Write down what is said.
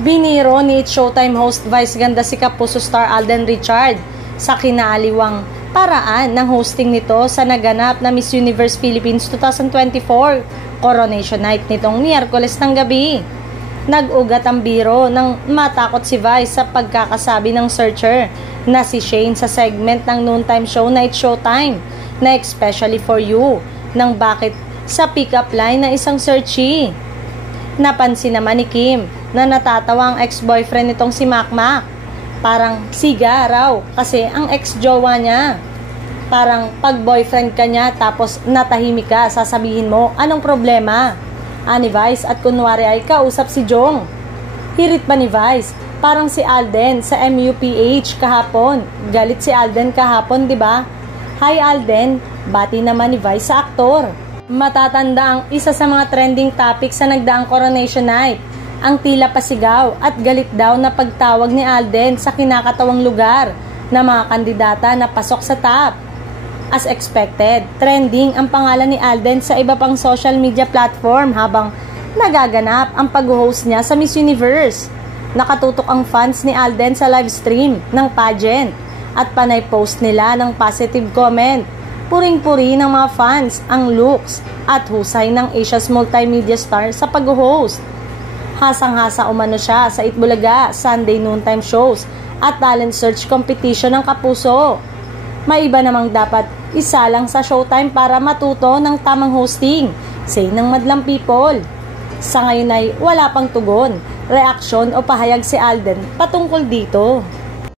Biniro ni It's Showtime host Vice Ganda si Kapuso star Alden Richard sa kinaaliwang paraan ng hosting nito sa naganap na Miss Universe Philippines 2024 Coronation Night nitong Miyerkules ng gabi. Nag-ugat ang biro nang matakot si Vice sa pagkakasabi ng searcher na si Shane sa segment ng noontime show na It's Showtime na especially for you nang bakit sa pick-up line na isang searchy. Napansin naman ni Kim na natatawa ang ex-boyfriend nitong si Makmak. Parang siga raw kasi ang ex-jowa niya. Parang pag boyfriend ka niya tapos natahimik ka, sasabihin mo, anong problema? Ni Vice at kunwari ay kausap si Jong. Hirit pa ni Vice, parang si Alden sa MUPH kahapon. Galit si Alden kahapon, di ba? Hi Alden, bati naman ni Vice sa aktor. Matatanda ang isa sa mga trending topics sa nagdaang Coronation Night, ang tila pasigaw at galit daw na pagtawag ni Alden sa kinakatawang lugar na mga kandidata na pasok sa top. As expected, trending ang pangalan ni Alden sa iba pang social media platform habang nagaganap ang pag-host niya sa Miss Universe. Nakatutok ang fans ni Alden sa live stream ng pageant at panay post nila ng positive comment. Puring-puri ng mga fans ang looks at husay ng Asia's multimedia star sa pag-host. Hasang-hasa umano siya sa Itbulaga Sunday noontime shows at talent search competition ng Kapuso. May iba namang dapat isalang sa Showtime para matuto ng tamang hosting, say ng madlang people. Sa ngayon ay wala pang tugon, reaksyon o pahayag si Alden patungkol dito.